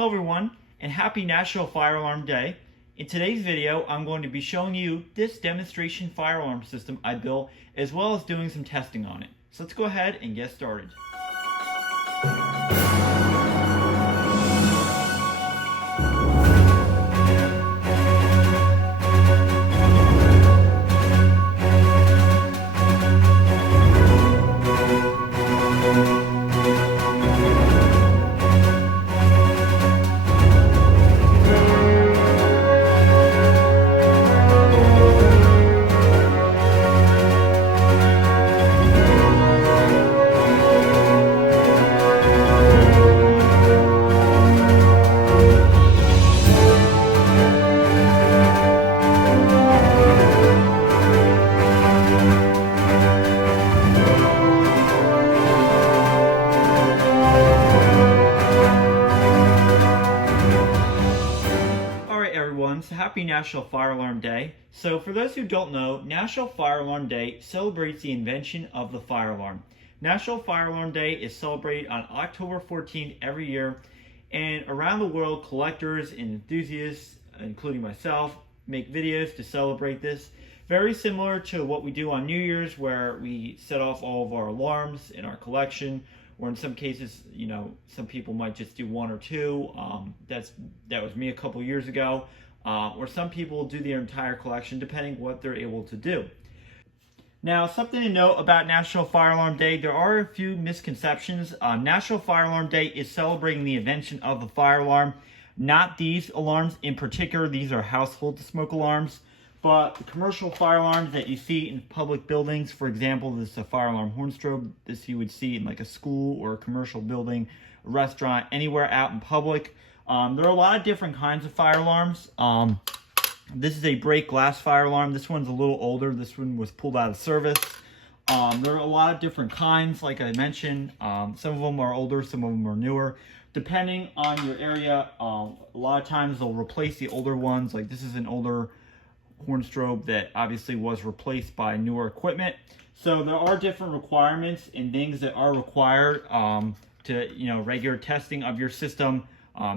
Hello everyone, and happy National Fire Alarm Day. In today's video, I'm going to be showing you this demonstration fire alarm system I built, as well as doing some testing on it. So let's go ahead and get started. So happy National Fire Alarm Day. So for those who don't know, National Fire Alarm Day celebrates the invention of the fire alarm. National Fire Alarm Day is celebrated on October 14th every year, and around the world, collectors and enthusiasts, including myself, make videos to celebrate this. Very similar to what we do on New Year's, where we set off all of our alarms in our collection, or in some cases, some people might just do one or two. That was me a couple years ago. Or some people do their entire collection, depending what they're able to do. Now, something to note about National Fire Alarm Day, there are a few misconceptions. National Fire Alarm Day is celebrating the invention of the fire alarm, not these alarms in particular. These are household smoke alarms, but the commercial fire alarms that you see in public buildings, for example, this is a fire alarm horn strobe. This you would see in like a school or a commercial building, a restaurant, anywhere out in public. There are a lot of different kinds of fire alarms. This is a break glass fire alarm. This one's a little older. This one was pulled out of service. There are a lot of different kinds, like I mentioned. Some of them are older, some of them are newer. Depending on your area, a lot of times they'll replace the older ones. Like this is an older horn strobe that obviously was replaced by newer equipment. So there are different requirements and things that are required to, regular testing of your system.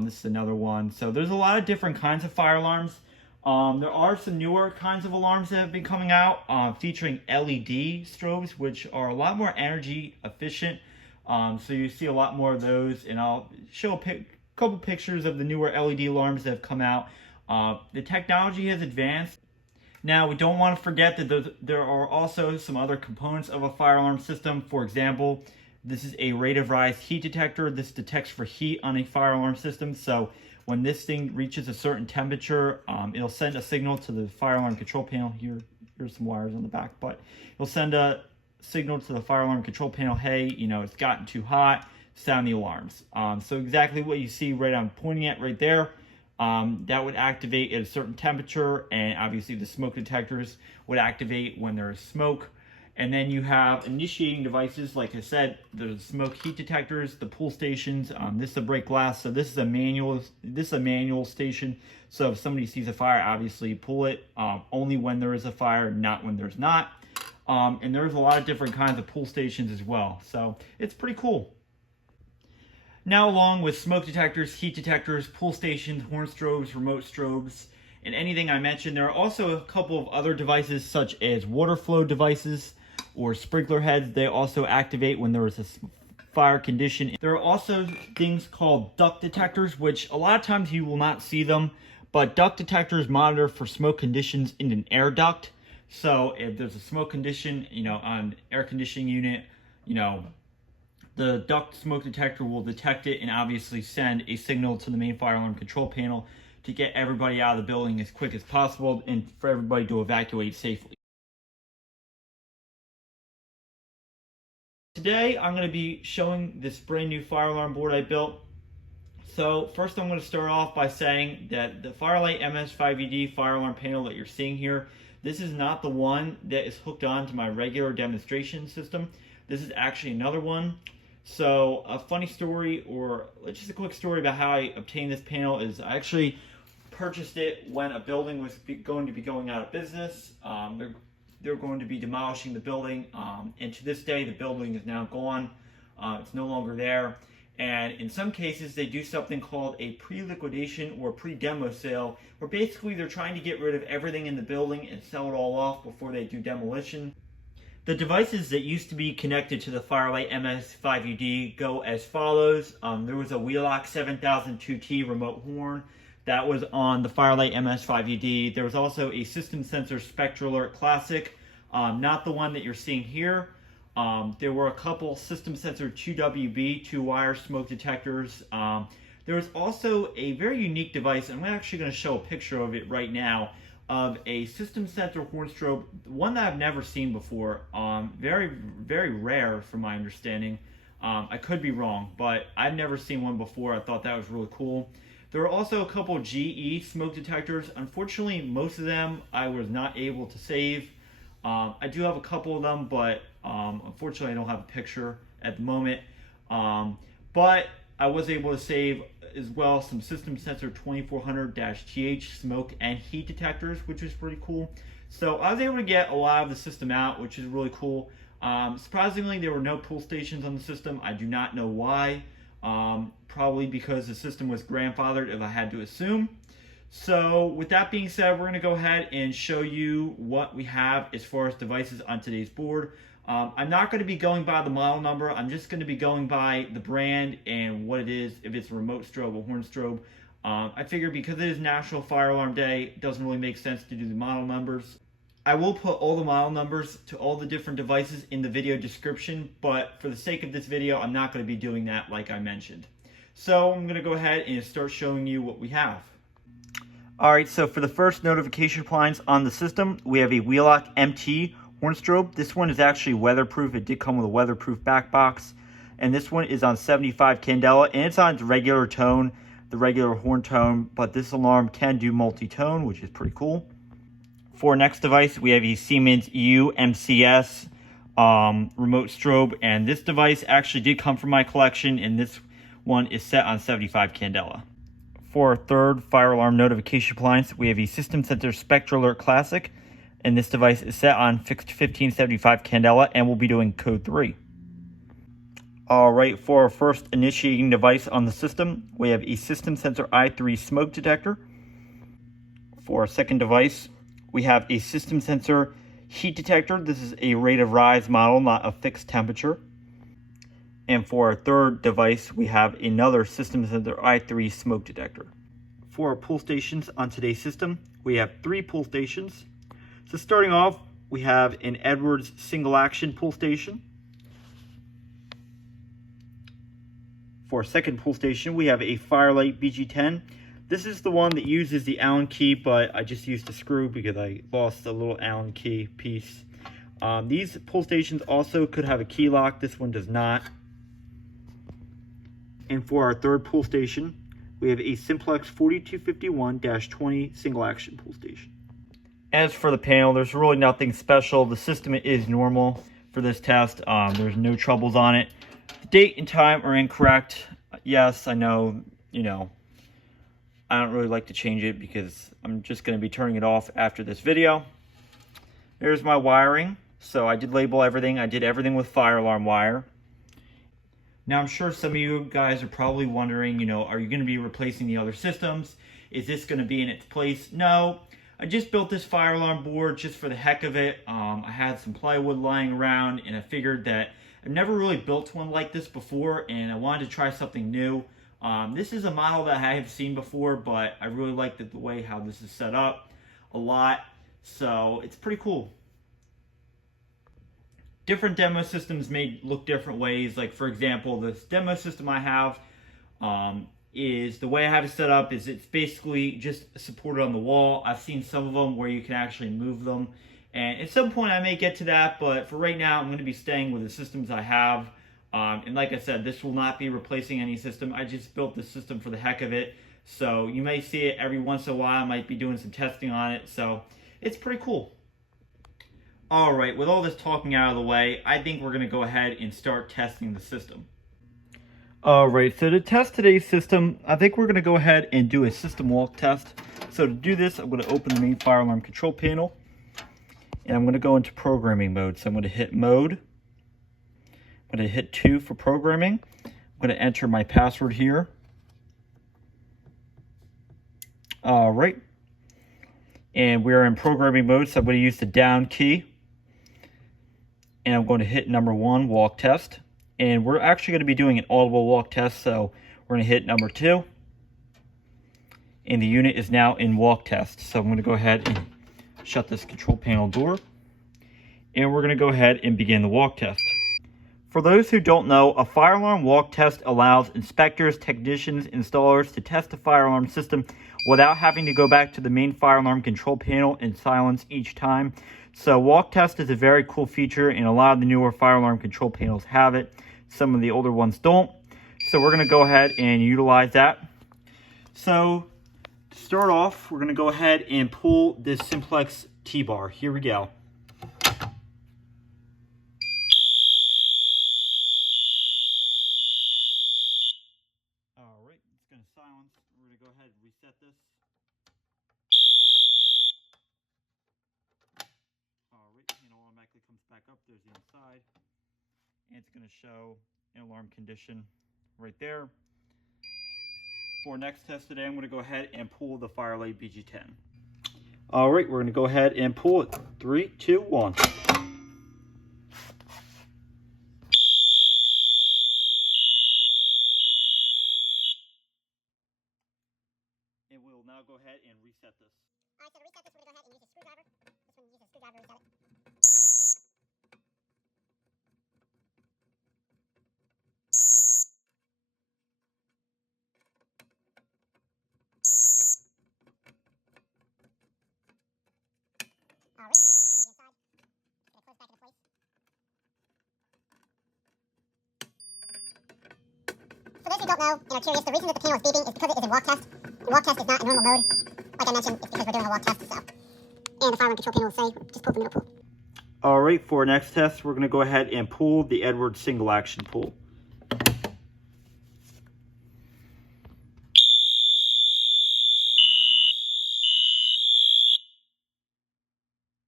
This is another one. So there's a lot of different kinds of fire alarms. There are some newer kinds of alarms that have been coming out featuring LED strobes, which are a lot more energy efficient. So you see a lot more of those, and I'll show a couple pictures of the newer LED alarms that have come out. The technology has advanced. Now, we don't want to forget that there are also some other components of a fire alarm system. For example, this is a rate of rise heat detector. This detects for heat on a fire alarm system. So when this thing reaches a certain temperature, it'll send a signal to the fire alarm control panel. Here's some wires on the back, but it'll send a signal to the fire alarm control panel. Hey, it's gotten too hot. Sound the alarms. So exactly what you see right I'm pointing at right there. That would activate at a certain temperature, and obviously the smoke detectors would activate when there is smoke. And then you have initiating devices, like I said, the smoke heat detectors, the pull stations. This is a break glass, so this is a manual station. So if somebody sees a fire, obviously pull it only when there is a fire, not when there's not. And there's a lot of different kinds of pull stations as well. So it's pretty cool. Now, along with smoke detectors, heat detectors, pull stations, horn strobes, remote strobes, and anything I mentioned, there are also a couple of other devices such as water flow devices or sprinkler heads. They also activate when there is a fire condition. There are also things called duct detectors, which a lot of times you will not see them, but duct detectors monitor for smoke conditions in an air duct. So if there's a smoke condition, on an air conditioning unit, the duct smoke detector will detect it and obviously send a signal to the main fire alarm control panel to get everybody out of the building as quick as possible and for everybody to evacuate safely. Today, I'm going to be showing this brand new fire alarm board I built. So first I'm going to start off by saying that the Lite MS5ED fire alarm panel that you're seeing here, this is not the one that is hooked on to my regular demonstration system. This is actually another one. So a funny story, or just a quick story about how I obtained this panel, is I actually purchased it when a building was going to be going out of business. They're going to be demolishing the building, and to this day the building is now gone. It's no longer there, And in some cases, they do something called a pre-liquidation or pre-demo sale, where basically they're trying to get rid of everything in the building and sell it all off before they do demolition. The devices that used to be connected to the Firelight MS5UD go as follows. There was a Wheelock 7002T remote horn that was on the Firelight MS5UD. There was also a system sensor Spectralert Classic, not the one that you're seeing here. There were a couple system sensor 2WB, 2-wire smoke detectors. There was also a very unique device, and I'm actually going to show a picture of it right now, of a system sensor horn strobe, one that I've never seen before. Very, very rare from my understanding. I could be wrong, but I've never seen one before. I thought that was really cool. There are also a couple GE smoke detectors. Unfortunately, most of them I was not able to save. I do have a couple of them, but unfortunately I don't have a picture at the moment. But I was able to save as well some system sensor 2400-TH smoke and heat detectors, which is pretty cool. So I was able to get a lot of the system out, which is really cool. Surprisingly, there were no pull stations on the system. I do not know why. Probably because the system was grandfathered, if I had to assume. So with that being said, we're going to go ahead and show you what we have as far as devices on today's board. I'm not going to be going by the model number. I'm just going to be going by the brand and what it is, if it's a remote strobe or horn strobe. I figure because it is National Fire Alarm Day, it doesn't really make sense to do the model numbers. I will put all the model numbers to all the different devices in the video description, but for the sake of this video, I'm not going to be doing that like I mentioned. So I'm going to go ahead and start showing you what we have. Alright, so for the first notification appliance on the system, we have a Wheelock MT horn strobe. This one is actually weatherproof. It did come with a weatherproof back box. And this one is on 75 candela, and it's on its regular tone, the regular horn tone, but this alarm can do multi-tone, which is pretty cool. For our next device, we have a Siemens U-MCS remote strobe, and this device actually did come from my collection, and this one is set on 75 candela. For our third fire alarm notification appliance, we have a System Sensor Spectralert Classic, and this device is set on 1575 candela and will be doing code 3. Alright, for our first initiating device on the system, we have a System Sensor i3 smoke detector. For our second device, we have a System Sensor heat detector. This is a rate of rise model, not a fixed temperature. And for our third device, we have another System Sensor i3 smoke detector. For our pull stations on today's system, we have 3 pull stations. So starting off, we have an Edwards single action pull station. For our second pull station, we have a Firelight BG10. This is the one that uses the Allen key, but I just used a screw because I lost a little Allen key piece. These pull stations also could have a key lock. This one does not. And for our third pull station, we have a Simplex 4251-20 single action pull station. As for the panel, there's really nothing special. The system is normal for this test. There's no troubles on it. The date and time are incorrect. Yes, I know, I don't really like to change it because I'm just going to be turning it off after this video. There's my wiring. So I did label everything. I did everything with fire alarm wire. Now I'm sure some of you guys are probably wondering, are you going to be replacing the other systems? Is this going to be in its place? No. I just built this fire alarm board just for the heck of it. I had some plywood lying around, and I figured that I've never really built one like this before, and I wanted to try something new. This is a model that I have seen before, but I really like the way how this is set up a lot. So it's pretty cool. Different demo systems may look different ways. Like for example, this demo system I have is the way I have it set up is it's basically just supported on the wall. I've seen some of them where you can actually move them. And at some point I may get to that, but for right now I'm going to be staying with the systems I have. And like I said, this will not be replacing any system. I just built this system for the heck of it. So you may see it every once in a while. I might be doing some testing on it. So it's pretty cool. Alright, with all this talking out of the way, I think we're going to go ahead and start testing the system. Alright, so to test today's system, I think we're going to go ahead and do a system walk test. So to do this, I'm going to open the main fire alarm control panel. And I'm going to go into programming mode. So I'm going to hit mode. I'm going to hit 2 for programming. I'm I'm going to enter my password here. All right. And we're in programming mode, so I'm going to use the down key. And I'm going to hit number 1, walk test. And we're actually going to be doing an audible walk test, so we're going to hit number 2. And the unit is now in walk test. So I'm going to go ahead and shut this control panel door. And we're going to go ahead and begin the walk test. For those who don't know, a fire alarm walk test allows inspectors, technicians, installers to test the fire alarm system without having to go back to the main fire alarm control panel and silence each time. So walk test is a very cool feature, and a lot of the newer fire alarm control panels have it. Some of the older ones don't. So we're going to go ahead and utilize that. So to start off, we're going to go ahead and pull this Simplex T-bar. Here we go. Alright, it's going to silence. We're going to go ahead and reset this. Alright, and it automatically comes back up. There's the inside. And it's going to show an alarm condition right there. For next test today, I'm going to go ahead and pull the Firelight BG10. Alright, we're going to go ahead and pull it. 3, 2, 1. And we'll now go ahead and reset this. Alright, so to reset this, we're going to go ahead and use a screwdriver. This one uses a screwdriver to reset it. Alright, there's the inside. It's going to close back into place. For those who don't know and are curious, the reason that the panel is beeping is because it is in walk test. And walk test is not a normal mode. Like I mentioned, it's because we're doing a walk test, so. And the fire alarm control panel will say, just pull the middle pull. Alright, for our next test, we're going to go ahead and pull the Edwards single action pull.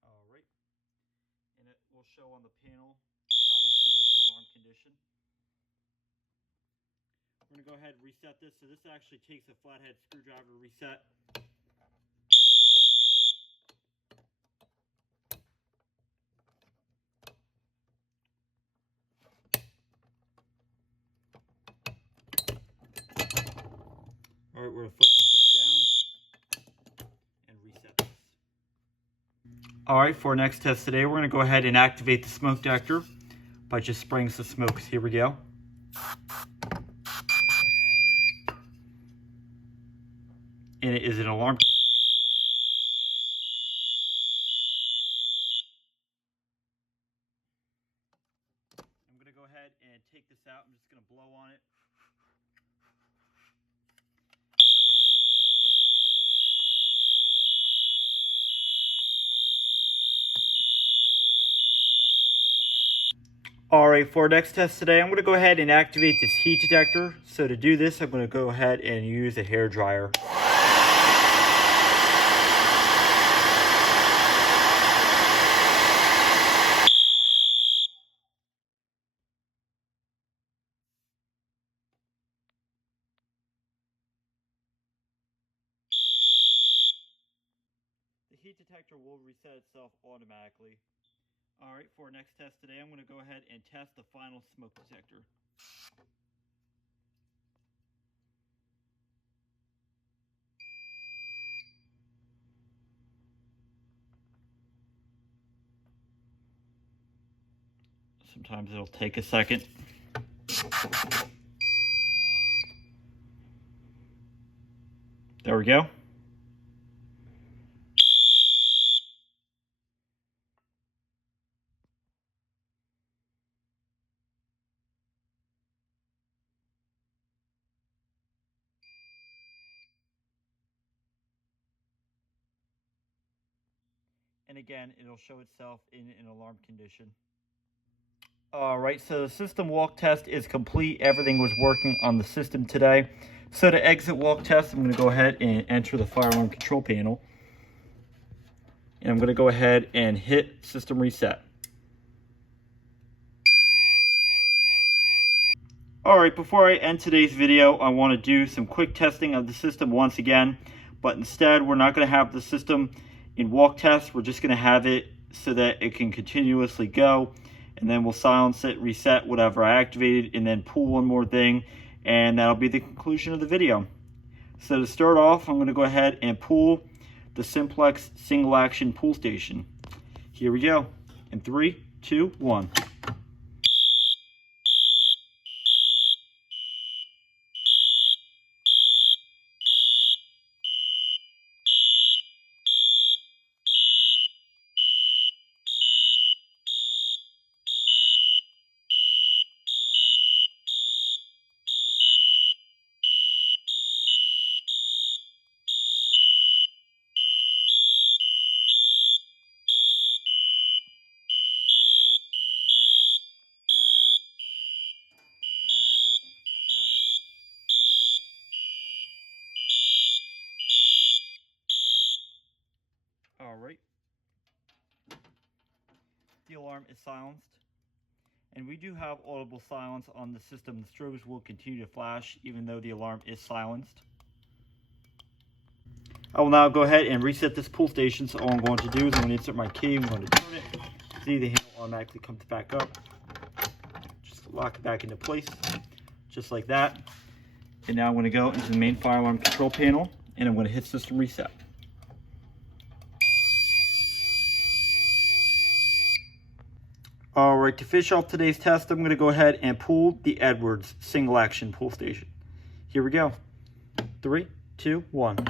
Alright, and it will show on the panel, obviously there's an alarm condition. We're going to go ahead and reset this. So this actually takes a flathead screwdriver to reset. Alright, we're going to flip the switch down and reset this. Alright, for our next test today, we're going to go ahead and activate the smoke detector by just spraying some smoke. Here we go. And it is an alarm. I'm going to go ahead and take this out. I'm just going to blow on it. Alright, for our next test today, I'm going to go ahead and activate this heat detector. So to do this, I'm going to go ahead and use a hair dryer. The heat detector will reset itself automatically. Alright, for our next test today, I'm going to go ahead and test the final smoke detector. Sometimes it'll take a second. There we go. And again, it'll show itself in an alarm condition. Alright, so the system walk test is complete. Everything was working on the system today. So to exit walk test, I'm going to go ahead and enter the fire alarm control panel. And I'm going to go ahead and hit system reset. Alright, before I end today's video, I want to do some quick testing of the system once again. But instead, we're not going to have the system in walk test. We're just going to have it so that it can continuously go. And then we'll silence it, reset whatever I activated, and then pull one more thing. And that'll be the conclusion of the video. So to start off, I'm going to go ahead and pull the Simplex single action pull station. Here we go. In 3, 2, 1. Alright. The alarm is silenced. And we do have audible silence on the system. The strobes will continue to flash even though the alarm is silenced. I will now go ahead and reset this pull station. So all I'm going to do is I'm going to insert my key. I'm going to turn it. See, the handle automatically comes back up. Just lock it back into place. Just like that. And now I'm going to go into the main fire alarm control panel. And I'm going to hit system reset. Alright, to finish off today's test, I'm going to go ahead and pull the Edwards single action pull station. Here we go. 3, 2, 1.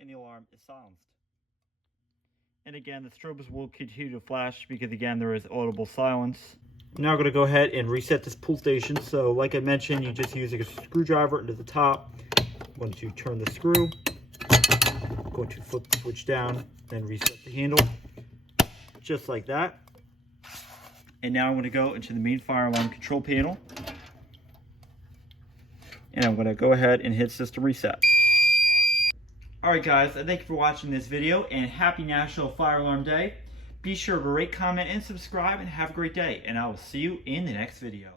And the alarm is silenced. And again, the strobes will continue to flash because again, there is audible silence. I'm now going to go ahead and reset this pull station. So like I mentioned, you just use a screwdriver into the top. I'm going to turn the screw. I'm going to flip the switch down, then reset the handle. Just like that. And now I'm going to go into the main fire alarm control panel. And I'm going to go ahead and hit system reset. Alright guys, thank you for watching this video and happy National Fire Alarm Day. Be sure to rate, comment, and subscribe and have a great day. And I will see you in the next video.